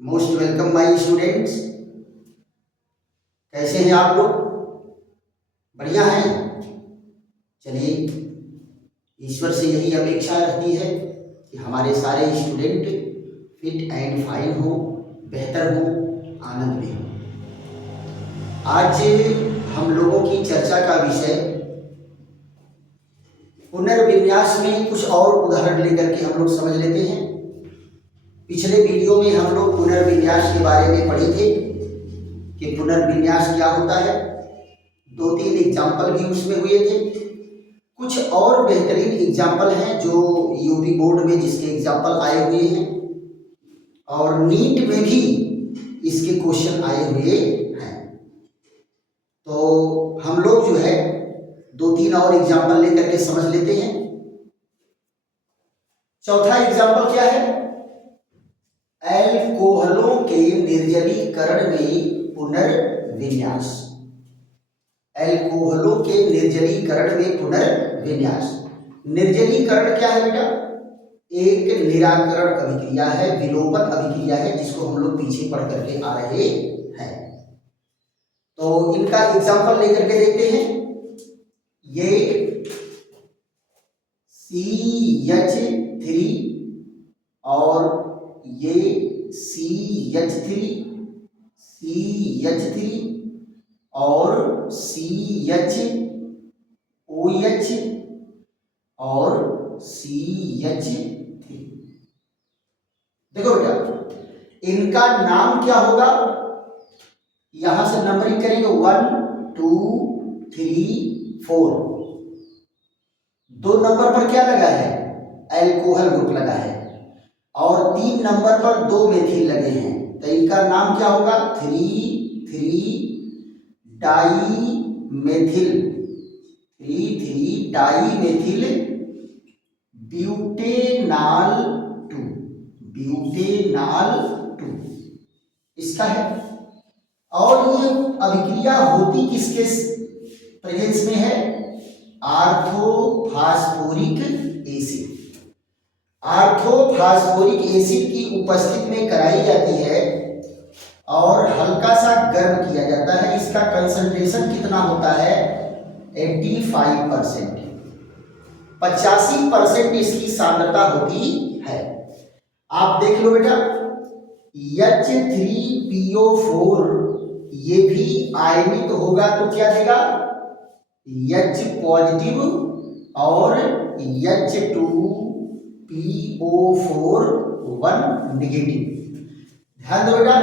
Most welcome my students. कैसे हैं आप लोग? बढ़िया हैं। चलिए, ईश्वर से यही अपेक्षा रहती है कि हमारे सारे स्टूडेंट फिट एंड फाइन हो, बेहतर हो, आनंद में हो। आज हम लोगों की चर्चा का विषय पुनर्विन्यास में कुछ और उदाहरण लेकर के हम लोग समझ लेते हैं। पिछले वीडियो में हम लोग पुनर्विन्यास के बारे में पढ़े थे कि पुनर्विन्यास क्या होता है। 2-3 एग्जाम्पल भी उसमें हुए थे। कुछ और बेहतरीन एग्जाम्पल हैं जो यूपी बोर्ड में जिसके एग्जाम्पल आए हुए हैं और नीट में भी इसके क्वेश्चन आए हुए हैं। तो हम लोग जो है 2-3 और एग्जाम्पल लेकर के समझ लेते हैं। चौथा एग्जाम्पल क्या है? अल्कोहलों के निर्जलीकरण में पुनर्विन्यास। अल्कोहलों के निर्जलीकरण में पुनर्विन्यास। निर्जलीकरण क्या है बेटा? एक निराकरण अभिक्रिया है, विलोपन अभिक्रिया है, जिसको हम लोग पीछे पढ़ करके आ रहे हैं। तो इनका एग्जाम्पल लेकर के देखते हैं। ये CH3 और ये CH3 और CHOH और CH3। देखो बेटा, इनका नाम क्या होगा? यहां से नंबरिंग करेंगे 1 2 3 4। 2 नंबर पर क्या लगा है? अल्कोहल ग्रुप लगा है और 3 नंबर पर 2 मेथिल लगे हैं। तो इनका नाम क्या होगा? 3,3-डाईमेथिल ब्यूटेनाल 2 इसका है। और ये अभिक्रिया होती किसके प्रेजेंस में है? आर्थोफास्फोरिक एसिड। आर्थोफास्फोरिक एसिड की उपस्थिति में कराई जाती है और हल्का सा गर्म किया जाता है। इसका कंसंट्रेशन कितना होता है? 85%। 85% इसकी सांद्रता होती है। आप देख लो बेटा, H3PO4 ये भी आयनित होगा तो क्या देगा? H पॉजिटिव और H2PO4 1 निगेटिव। ध्यान दो बेटा,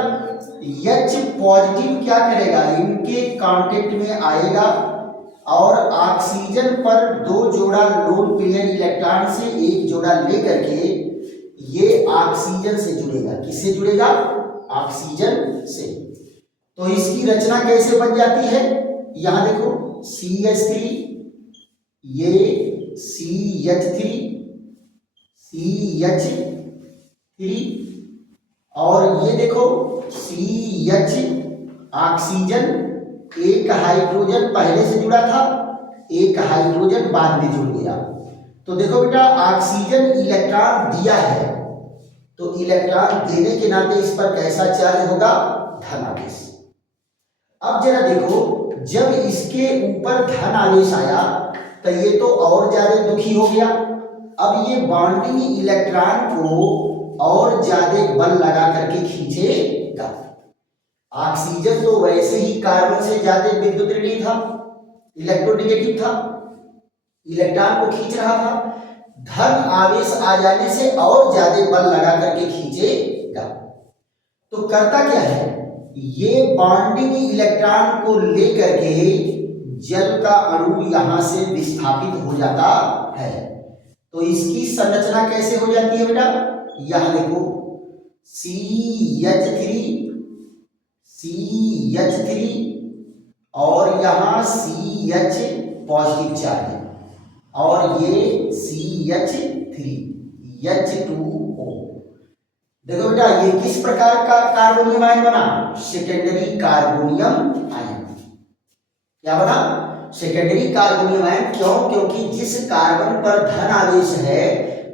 H पॉजिटिव क्या करेगा? इनके कांटेक्ट में आएगा और ऑक्सीजन पर 2 जोड़ा लोन पेयर इलेक्ट्रॉन से 1 जोड़ा लेकर के ये ऑक्सीजन से जुड़ेगा। किससे जुड़ेगा? ऑक्सीजन से। तो इसकी रचना कैसे बन जाती है? यहां देखो, CH3, ये CH3 और ये देखो CH, ऑक्सीजन, एक हाइड्रोजन पहले से जुड़ा था, एक हाइड्रोजन बाद में जुड़ गया। तो देखो बेटा, ऑक्सीजन इलेक्ट्रॉन दिया है तो इलेक्ट्रॉन देने के नाते इस पर कैसा चार्ज होगा? धन आवेश। अब जरा देखो, जब इसके ऊपर धन आवेश आया तो ये तो और ज्यादा दुखी हो गया। अब ये बॉन्डिंग इलेक्ट्रॉन को और ज्यादा बल लगा करके खींचेगा। ऑक्सीजन तो वैसे ही कार्बन से ज्यादा विद्युत ऋणी था, इलेक्ट्रोनेगेटिव था, इलेक्ट्रॉन को खींच रहा था। धन आवेश आ जाने से और ज्यादा बल लगा करके खींचेगा। तो करता क्या है? ये बॉन्डिंग इलेक्ट्रॉन को लेकर के जल का अणु यहां से विस्थापित हो जाता है। तो इसकी संरचना कैसे हो जाती है बेटा? यहां देखो, CH3 और यहां CH पॉजिटिव चार्ज है और ये CH3 H2O। देखो बेटा, ये किस प्रकार का कार्बोनियम आयन बना? Secondary carbonium ion. क्या बना? Secondary carbonium ion. क्यों? क्योंकि जिस कार्बन पर धन आवेश है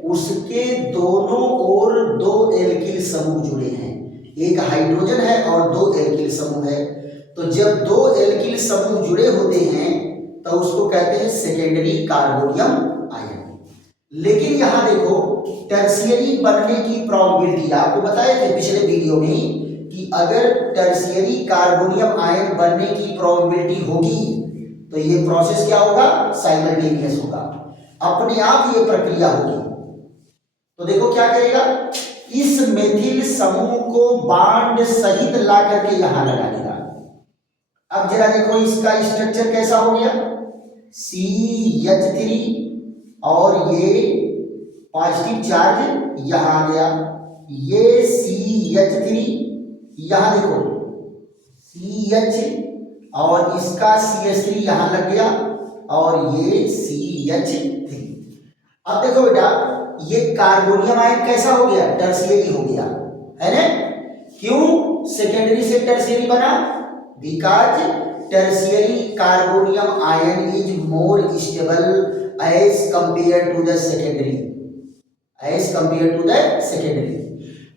उसके दोनों ओर 2 एल्किल समूह जुड़े हैं। एक हाइड्रोजन है और दो एल्किल समूह है। तो जब दो एल्किल समूह जुड़े होते हैं तो उसको कहते हैं सेकेंडरी कार्बोनियम आयन। लेकिन यहां देखो टर्शियरी बनने की प्रोबेबिलिटी आपको बताए थे पिछले वीडियो में कि अगर टर्शियरी कार्बोनियम आयन बनने की प्रोबेबिलिटी होगी तो ये प्रोसेस क्या होगा, साइमल्टेनियस होगा, अपने आप ये प्रक्रिया होगी। तो देखो क्या करेगा, इस मेथिल समूह को बांड सहित ला करके यहां लगा देगा। अब जरा देखो इसका स्ट्रक्चर कैसा हो गया, CH3 और ये पॉजिटिव चार्ज यहां आ गया, ये CH3 यहां देखो CH और इसका CH3 यहां लग गया और ये CH3। अब देखो बेटा ये कार्बोनियम आयन कैसा हो गया, टर्शियरी हो गया है ना। क्यों सेकेंडरी से टर्शियरी बना, because tertiary carbonium ion is more stable as compared to the secondary, as compared to the secondary.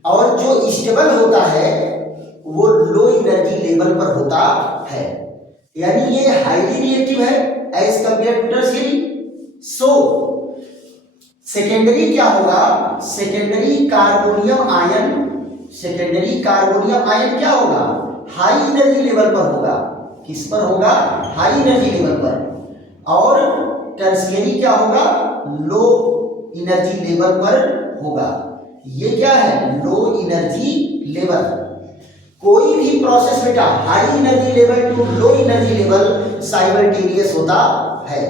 और जो स्टेबल होता है वो लो एनर्जी लेवल पर होता है, यानी ये हाईली रिएक्टिव है as compared to tertiary. So secondary क्या होगा, secondary carbonium ion, secondary carbonium ion क्या होगा, हाई एनर्जी लेवल पर होगा। किस पर होगा, हाई एनर्जी लेवल पर। और टर्शियरी क्या होगा, लो एनर्जी लेवल पर होगा। ये क्या है, लो एनर्जी लेवल। कोई भी प्रोसेस बेटा high energy level to low energy level simultaneous होता है।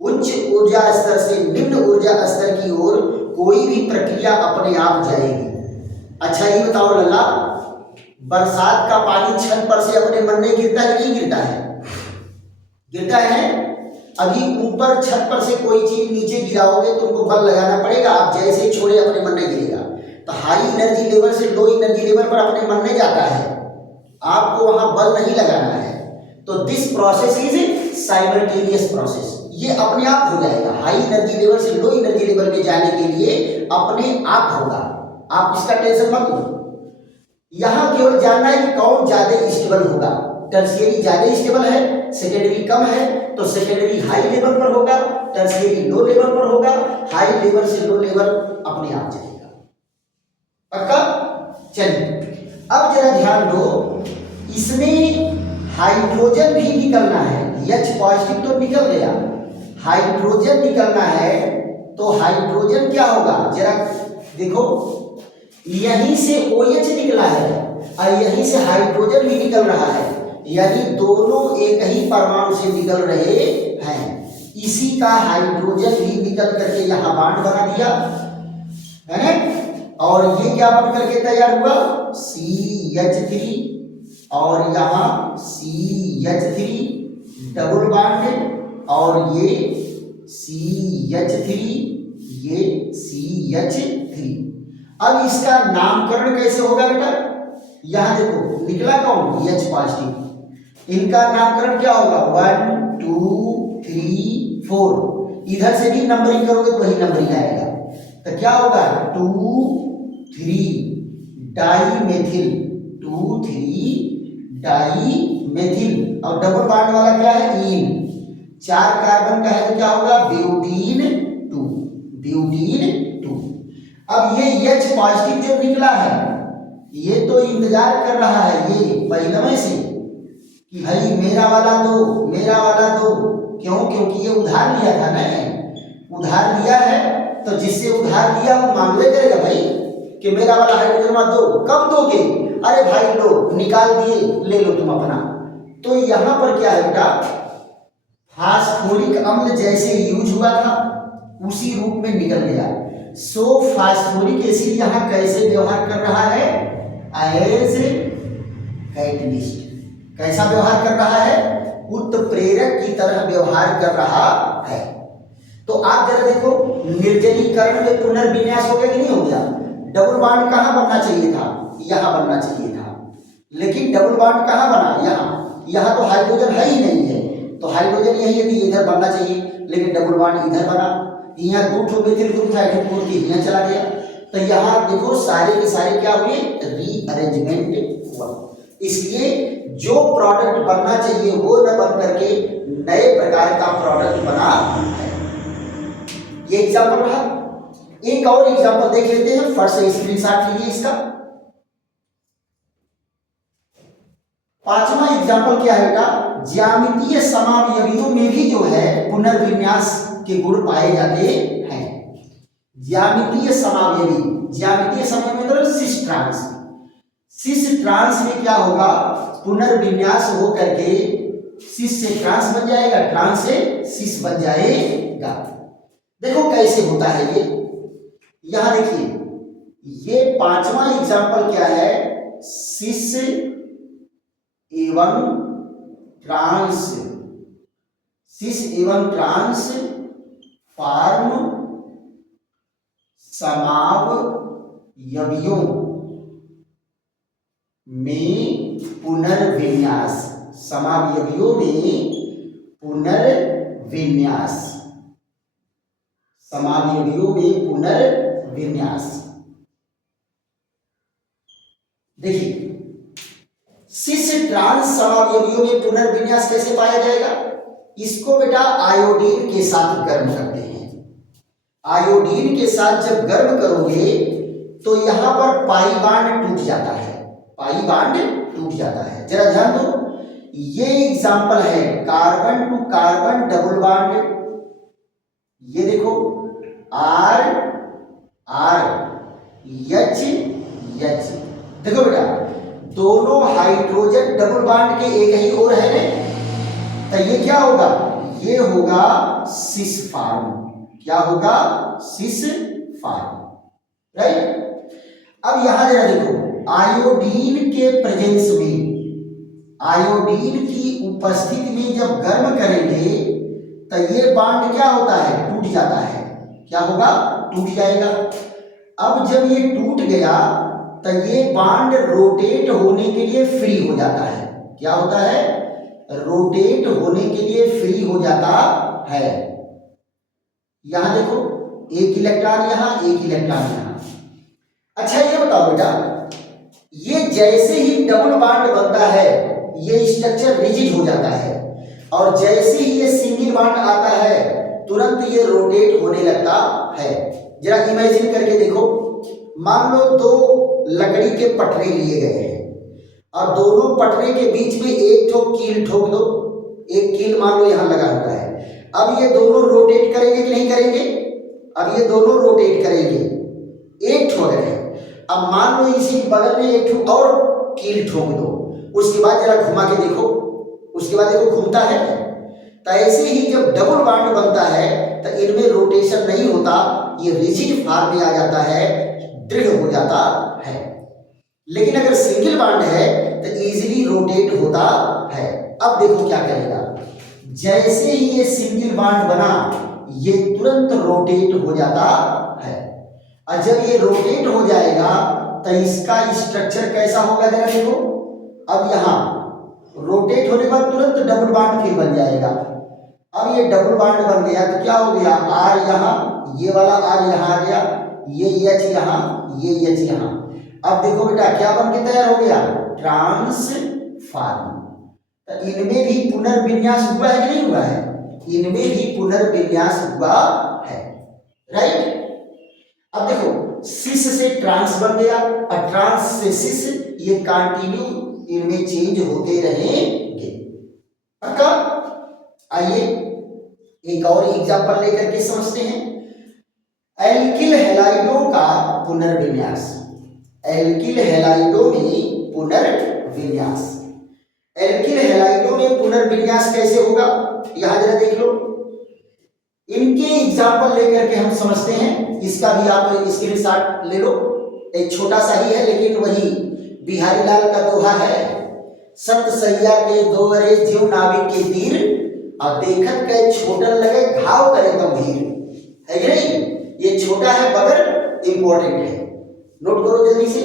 उच्च ऊर्जा स्तर से निम्न ऊर्जा स्तर की ओर कोई भी प्रक्रिया अपने आप जाएगी। अच्छा ये बताओ लल्ला, बरसात का पानी छत पर से अपने मन में गिरता है नहीं गिरता है, गिरता है। अभी ऊपर छत पर से कोई चीज नीचे गिराओगे तो उनको बल लगाना पड़ेगा, आप जैसे ही छोड़े अपने मन में गिरेगा। तो हाई एनर्जी लेवल से लो एनर्जी लेवल पर अपने मन में जाता है, आपको वहां बल नहीं लगाना है। तो this process is simultaneous process, ये अपने आप हो जाएगा। हाई एनर्जी लेवल से लो एनर्जी लेवल में जाने के लिए अपने आप होगा, आप इसका टेंशन मत लो। यहां केवल जानना है कि कौन ज्यादा स्टेबल होगा, टर्शियरी ज्यादा स्टेबल है, सेकेंडरी कम है, तो सेकेंडरी हाई लेवल पर होगा, टर्शियरी लो लेवल पर होगा। हाई लेवल से लो लेवल अपने आप जाएगा, पक्का। चलिए अब जरा ध्यान दो, इसमें हाइड्रोजन भी निकलना है, H पॉजिटिव तो निकल गया, हाइड्रोजन निकलना है। तो हाइड्रोजन क्या होगा, जरा देखो यहीं से OH निकला है और यहीं से हाइड्रोजन भी निकल रहा है, यानी दोनों एक ही परमाणु से निकल रहे हैं। इसी का हाइड्रोजन भी निकल करके यहाँ बांड बना दिया है, और ये क्या बन करके तैयार हुआ, CH3 और यहाँ CH3 डबल बांड, और ये CH3 ये CH3। अब इसका नामकरण कैसे होगा बेटा, यहां देखो निकला कौन, H पॉजिटिव, इनका नामकरण क्या होगा 1 2 3 4, इधर से भी नंबरिंग करोगे तो वही नंबरिंग आएगा। तो क्या होगा 2 3 डाईमेथिल, 2 3 डाईमेथिल, और डबल बॉन्ड वाला क्या है इन, 4 कार्बन का है तो क्या होगा ब्यूटीन 2, ब्यूटीन 2। अब ये H पॉजिटिव जो निकला है ये तो इंतजार कर रहा है ये पहले से कि भाई मेरा वाला दो, मेरा वाला दो। क्यों, क्योंकि ये उधार लिया था ना, उधार लिया है तो जिससे उधार लिया वो मांगवे करेगा भाई कि मेरा वाला हाइड्रोजन मत दो। कब दोगे, अरे भाई लो निकाल दिए, ले लो तुम अपना। तो यहाँ पर क्या है बेटा, फास्फोरिक अम्ल जैसे यूज हुआ था उसी रूप में निकल गया। सो फास्फोरिक एसिड यहाँ कैसे व्यवहार कर रहा है, एज कैटलिस्ट। कैसा व्यवहार कर रहा है, उत्प्रेरक की तरह व्यवहार कर रहा है। तो आप जरा देखो निर्जलीकरण में पुनर्विन्यास हो गया कि नहीं हो गया। डबल बॉन्ड कहाँ बनना चाहिए था, यहाँ बनना चाहिए था, लेकिन डबल बॉन्ड कहाँ बना, यहाँ। यहाँ तो हाइड्रोजन है ही नहीं है, तो हाइड्रोजन यही है कि इधर बनना चाहिए, लेकिन डबल बॉन्ड इधर बना। यहाँ 2 ठो मेथिल ग्रुप था, एक छोड़ के यहाँ चला गया। तो यहाँ देखो सारे के सारे क्या हुए, रीअरेंजमेंट हुआ। इसलिए जो प्रोडक्ट बनना चाहिए वो न बन करके नए प्रकार का प्रोडक्ट बना है। ये एग्जाम्पल रहा। एक और एग्जाम्पल देख लेते हैं, फर्स्ट से स्क्रीनशॉट लीजिए इसका। पांचवा एग्जाम्पल क्या है बेटा, ज्यामितीय समावयवियों में भी जो है पुनर्विन्यास के गुण पाए जाते हैं। ज्यामितीय समावयवी, ज्यामितीय समावयवी मतलब सिस ट्रांस, सिस ट्रांस में क्या होगा, पुनर्विन्यास हो करके सिस से ट्रांस बन जाएगा, ट्रांस से सिस बन जाएगा। देखो कैसे होता है ये, यहां देखिए ये पांचवा एग्जाम्पल क्या है, सिस एवं ट्रांस, सिस एवं ट्रांस फॉर्म समावयवियों में पुनर्विन्यास, समावयवियों में पुनर्विन्यास, समावयवियों में पुनर्विन्यास। देखिए सिस ट्रांस समावयवियों में पुनर्विन्यास कैसे पाया जाएगा, इसको बेटा आयोडीन के साथ गर्म करते हैं। आयोडीन के साथ जब गर्म करोगे तो यहां पर पाई बांड टूट जाता है, पाई बांड टूट जाता है। जरा ध्यान दो, ये एग्जांपल है carbon to carbon double bond, ये देखो आर आर एच एच, देखो बेटा दोनों हाइड्रोजन डबल बांड के एक ही ओर है ना, तो ये क्या होगा, ये होगा सिस फॉर्म, क्या होगा, सिस फॉर्म, राइट। अब यहां जरा देखो आयोडीन के प्रेजेंस में, आयोडीन की उपस्थिति में जब गर्म करेंगे तो ये बांड क्या होता है, टूट जाता है, क्या होगा, टूट जाएगा। अब जब ये टूट गया तो ये बांड रोटेट होने के लिए फ्री हो जाता है, क्या होता है, रोटेट होने के लिए फ्री हो जाता है। यहां देखो एक इलेक्ट्रॉन यहां, एक इलेक्ट्रॉन यहां। अच्छा ये बताओ बेटा, ये जैसे ही डबल बांड बनता है ये स्ट्रक्चर रिजिड हो जाता है, और जैसे ही ये सिंगल बांड आता है तुरंत ये रोटेट होने लगता है। जरा इमेजिन करके देखो, मान लो दो लकड़ी के पटरे लिए गए हैं और दोनों पटरे के बीच में एक ठोक कील ठोक दो, एक कील मान लो यहां लगा हुआ है। अब ये दोनों रोटेट करेंगे कि नहीं करेंगे, अब ये दोनों रोटेट करेंगे, एक ठोक रहे हैं। अब मान लो इसी बगल में एक ठोक और कील ठोक दो, उसके बाद जरा घुमा के देखो, उसके बाद देखो घूमता है। तो ऐसे ही जब डबल बांड बनता है तो इनमें रोटेशन नहीं होता, ये रिजिड फॉर्म में आ जाता है, दृढ़ हो जाता है। लेकिन अगर सिंगल बांड है तो इजीली रोटेट होता है। अब देखो क्या करेगा, जैसे ही ये सिंगल बांड बना ये तुरंत रोटेट हो जाता है, और जब ये रोटेट हो जाएगा तो इसका स्ट्रक्चर कैसा होगा, जरा देखो। अब यहां रोटेट होने के बाद तुरंत डबल बांड फिर बन जाएगा। अब ये डबल बांड बन गया तो क्या हो गया, आर यहां, ये वाला आर यहां आ गया, ये एच यहां, ये एच यहां। अब देखो बेटा क्या बन के तैयार हो गया, ट्रांस फॉर्म। तो इनमें भी पुनर्विन्यास हुआ है कि नहीं हुआ है, इनमें भी पुनर्विन्यास हुआ है, राइट। अब देखो सिस से ट्रांस बन गया और ट्रांस से सिस, ये कंटिन्यू इनमें चेंज होते रहेंगे। पक्का। आइए एक और एग्जांपल लेकर के समझते हैं, एल्किल हैलाइडों का पुनर्विन्यास, एल्किल हैलाइडों में पुनर्विन्यास। एल्किल हैलाइडों में पुनर्विन्यास कैसे होगा, यहां जरा देख लो। इनके एग्जांपल लेकर के हम समझते हैं, इसका भी आप स्क्रीनशॉट ले लो, एक छोटा सा ही है लेकिन वही बिहारी लाल का दोहा है, सत सैया के दोहरे जीव नाविक के तीर, और देखत के छोटन लगे घाव करे गंभीर, है कि नहीं। ये छोटा है मगर इंपॉर्टेंट है, नोट करो जल्दी से।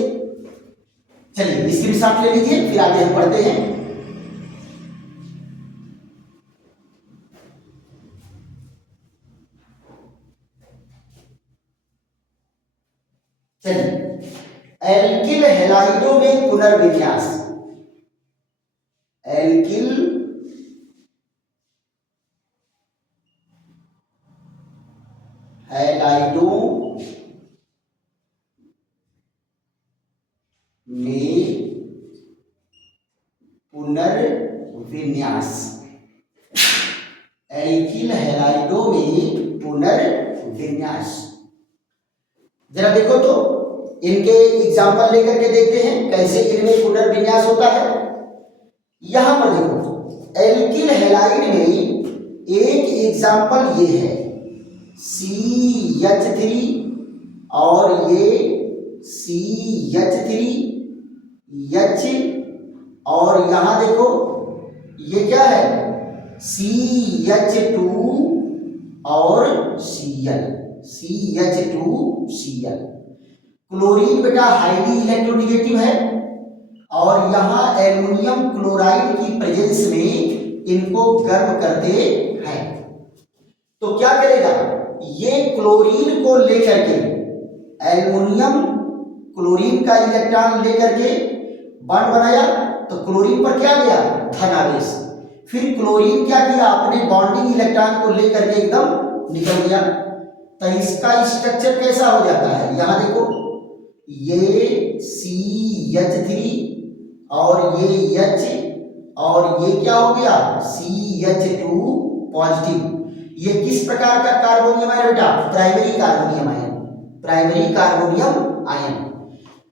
चलिए स्क्रीनशॉट ले लीजिए, फिर आगे हम पढ़ते हैं। एल्किल हैलाइडों में पुनर्विन्यास, एल्किल हैलाइडों में पुनर्विन्यास, एल्किल हैलाइडों में पुनर्विन्यास। जरा देखो तो इनके एग्जाम्पल लेकर के देखते हैं कैसे इनमें पुनर्विन्यास होता है। यहां पर देखो एल्किल हैलाइड में एक एग्जाम्पल ये है CH3 और ये CH3 H, और यहां देखो ये क्या है CH2 और Cl, CH2Cl। क्लोरीन बेटा हाईली इलेक्ट्रोनेगेटिव है और यहां एल्युमिनियम क्लोराइड की प्रेजेंस में इनको गर्म करते हैं। तो क्या करेगा ये क्लोरीन को लेकर के, एल्युमिनियम क्लोरीन का इलेक्ट्रॉन लेकर के बॉन्ड बनाया तो क्लोरीन पर क्या गया धनावेश, फिर क्लोरीन क्या किया अपने बॉन्डिंग इलेक्ट्रॉन को लेकर के एकदम निकल गया। तो इसका स्ट्रक्चर कैसा हो जाता है, यहां देखो ये CH3 और ये H और ये क्या हो गया CH2 पॉजिटिव। ये किस प्रकार का कार्बोनियम आयन बेटा, primary carbonium ion, primary carbonium ion.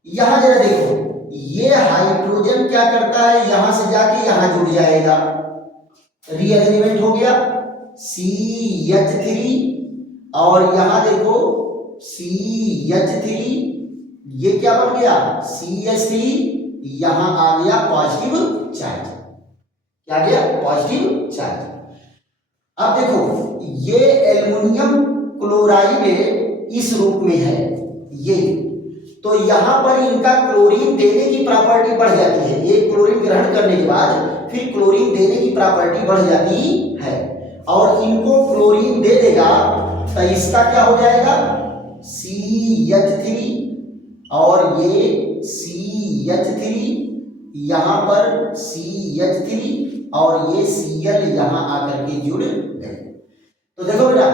यहां जरा देखो ये हाइड्रोजन क्या करता है यहां से जाके यहां जुड़ जाएगा, रीअरेंजमेंट हो गया CH3 और यहां देखो CH3, ये क्या बन गया CH3, यहां आ गया पॉजिटिव चार्ज, क्या गया पॉजिटिव चार्ज। अब देखो ये एल्युमिनियम क्लोराइड इस रूप में है ये, तो यहां पर इनका क्लोरीन देने की प्रॉपर्टी बढ़ जाती है, एक क्लोरीन ग्रहण करने के बाद फिर क्लोरीन देने की प्रॉपर्टी बढ़ जाती है और इनको क्लोरीन दे देगा तो इसका क्या हो जाएगा CH3 और ये CH3, यहां पर CH3 और ये Cl यहां आकर के जुड़ गए। तो देखो बेटा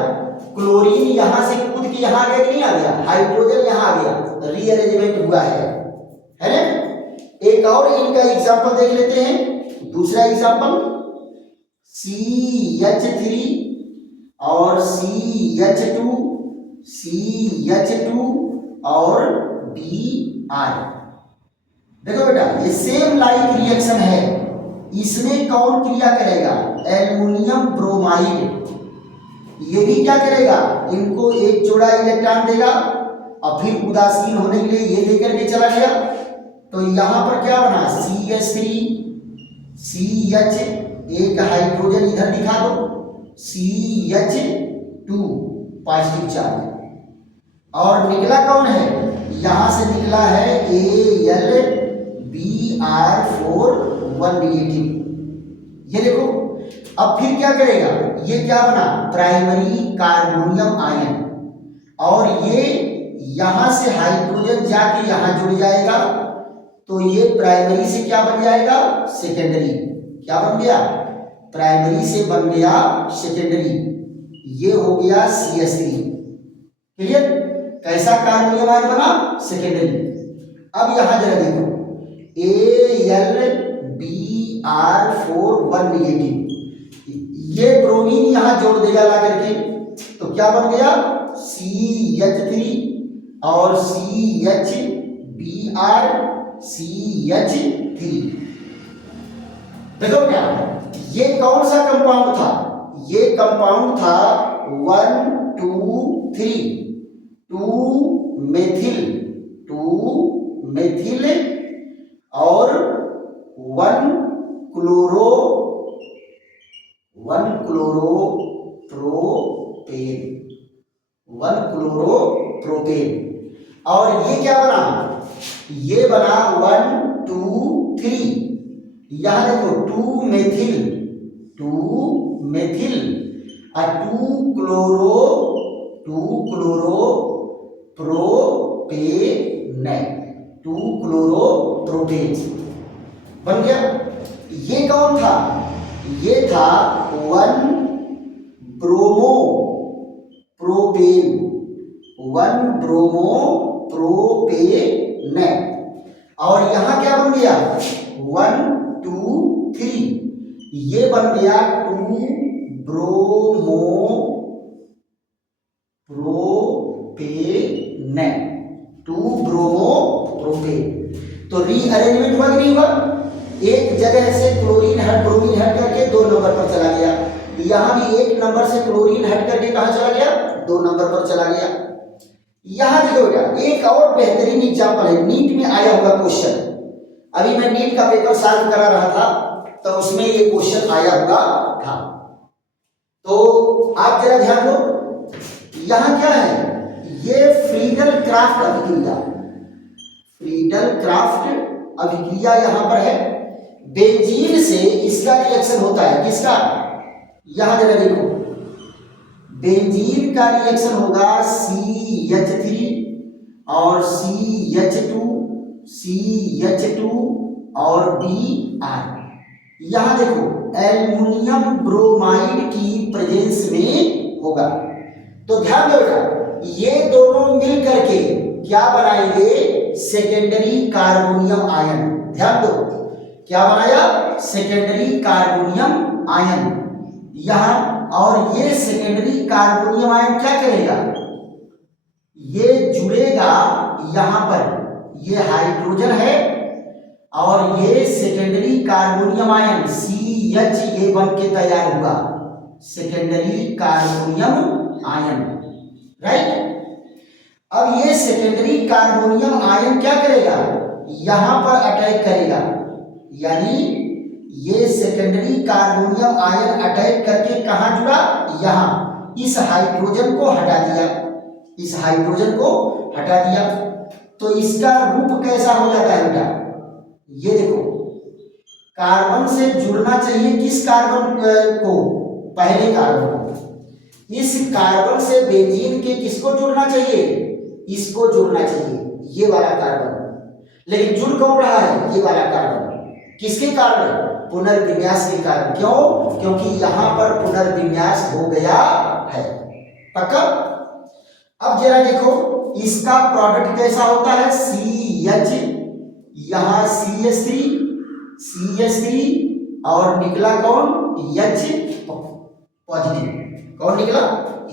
क्लोरीन यहां से कूद के यहां आ गया कि नहीं आ गया, हाइड्रोजन यहां आ गया, रीअरेंजमेंट हुआ है ना। एक और इनका एग्जांपल देख लेते हैं, दूसरा एग्जांपल CH3 और CH2, CH2 और Br। देखो बेटा ये सेम लाइक रिएक्शन है, इसमें कौन क्रिया करेगा एल्युमिनियम ब्रोमाइड, ये भी क्या करेगा इनको एक जोड़ा इलेक्ट्रॉन देगा और फिर उदासीन होने के लिए ये लेकर के चला गया, तो यहां पर क्या बना CH3 CH, एक हाइड्रोजन इधर दिखा दो CH2 पॉजिटिव चार्ज, और निकला कौन है यहां से निकला है AlBr4 1 नेगेटिव। ये देखो अब फिर क्या करेगा, ये क्या बना प्राइमरी कार्बोनियम आयन, और ये यहां से हाइड्रोजन जाके यहां जुड़ जाएगा तो ये प्राइमरी से क्या बन जाएगा सेकेंडरी, क्या बन गया प्राइमरी से बन गया सेकेंडरी, ये हो गया CH3। क्लियर, कैसा कार्बोनियम आयन बना सेकेंडरी। अब यहां जरा देखो AlBr4 1 नेगेटिव, ये ब्रोमीन यहां जोड़ देगा ला करके, तो क्या बन गया CH3 और CHBr CH3। देखो क्या ये कौन सा कंपाउंड था, ये कंपाउंड था 1 2 3 2 मेथिल और 1 क्लोरोप्रोपेन, और ये क्या बना, ये बना 1 2 3, यहां देखो 2 मेथिल और 2 क्लोरोप्रोपेन। 2 क्लोरोप्रोपेन बन गया। ये कौन था? ये था 1 ब्रोमो प्रोपेन, 1 ब्रोमो प्रोपेन। और यहां क्या बन गया? 1 2 3, ये बन गया 2 ब्रोमो प्रोपेन, 2 ब्रोमो प्रोपेन। तो रीअरेंजमेंट हुआ कि नहीं हुआ? एक जगह से क्लोरीन ब्रोमीन हट करके 2 नंबर पर चला गया। यहां भी 1 नंबर से क्लोरीन हट करके कहां चला गया? 2 नंबर पर चला गया। यहां देखो बेटा, एक और बेहतरीन एग्जांपल है, नीट में आया हुआ क्वेश्चन। अभी मैं नीट का पेपर सॉल्व करा रहा था तो उसमें ये क्वेश्चन आया हुआ था। तो आप जरा ध्यान दो, यहां क्या है? ये फ्रीडल क्राफ्ट अभिक्रिया, फ्रीडल क्राफ्ट अभिक्रिया यहां पर है। बेंजीन से इसका रिएक्शन होता है, किसका? यहां जरा देखो, बेंजीन का रिएक्शन होगा CH3 और CH2 और Br। यहां देखो एल्युमिनियम ब्रोमाइड की प्रेजेंस में होगा। तो ध्यान दो बेटा, ये दोनों मिल करके क्या बनाएंगे? Secondary carbonium ion. ध्यान दो, क्या बनाया? सेकेंडरी कार्बोनियम आयन यहां। और ये सेकेंडरी कार्बोनियम आयन क्या करेगा? ये जुड़ेगा यहां पर, ये हाइड्रोजन है और ये सेकेंडरी कार्बोनियम आयन CH ये बन के तैयार हुआ, सेकेंडरी कार्बोनियम आयन, राइट। अब ये सेकेंडरी कार्बोनियम आयन क्या करेगा? यहां पर अटैक करेगा, यानी ये सेकेंडरी कार्बोनियम आयन अटैक करके कहां जुड़ा? यहां। इस हाइड्रोजन को हटा दिया, इस हाइड्रोजन को हटा दिया। तो इसका रूप कैसा हो जाता है बेटा? ये देखो, कार्बन से जुड़ना चाहिए किस कार्बन को? पहले कार्बन को। इस कार्बन से बेंजीन के किसको जुड़ना चाहिए? इसको जुड़ना चाहिए, ये वाला कार्बन। लेकिन जुड़ कौन रहा है? ये वाला कार्बन। किसके कारण? पुनर्विन्यास के कारण। क्यों? क्योंकि यहां पर पुनर्विन्यास हो गया है। पक्का? अब जरा देखो, इसका प्रोडक्ट कैसा होता है? CH, यहां CH3 और निकला कौन? H positive. कौन निकला?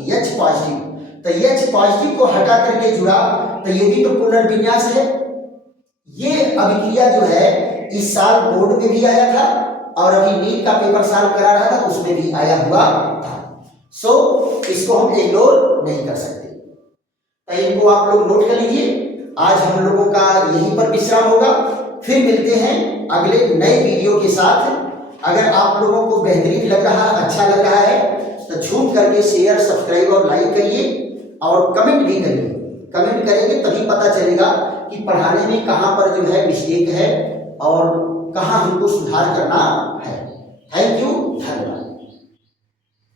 H positive. तो H पॉजिटिव को हटा करके जुड़ा, तो ये भी तो पुनर्विन्यास है। ये अभिक्रिया जो है इस साल बोर्ड में भी आया था और अभी नीट का पेपर सॉल्व करा रहा था उसमें भी आया हुआ था। सो इसको हम इग्नोर नहीं कर सकते। तो इनको आप लोग नोट कर लीजिए। आज हम लोगों का यहीं पर विश्राम होगा, फिर मिलते हैं अगले नए वीडियो के साथ। अगर आप लोगों को बेहतरीन लग रहा, अच्छा लग रहा है तो झूम करके शेयर, सब्सक्राइब और लाइक करिए और कमेंट भी करिए। कमेंट करेंगे तभी पता चलेगा कि पढ़ाने में कहाँ पर जो है मिस्टेक है और कहाँ हमको सुधार करना है। थैंक यू, धन्यवाद।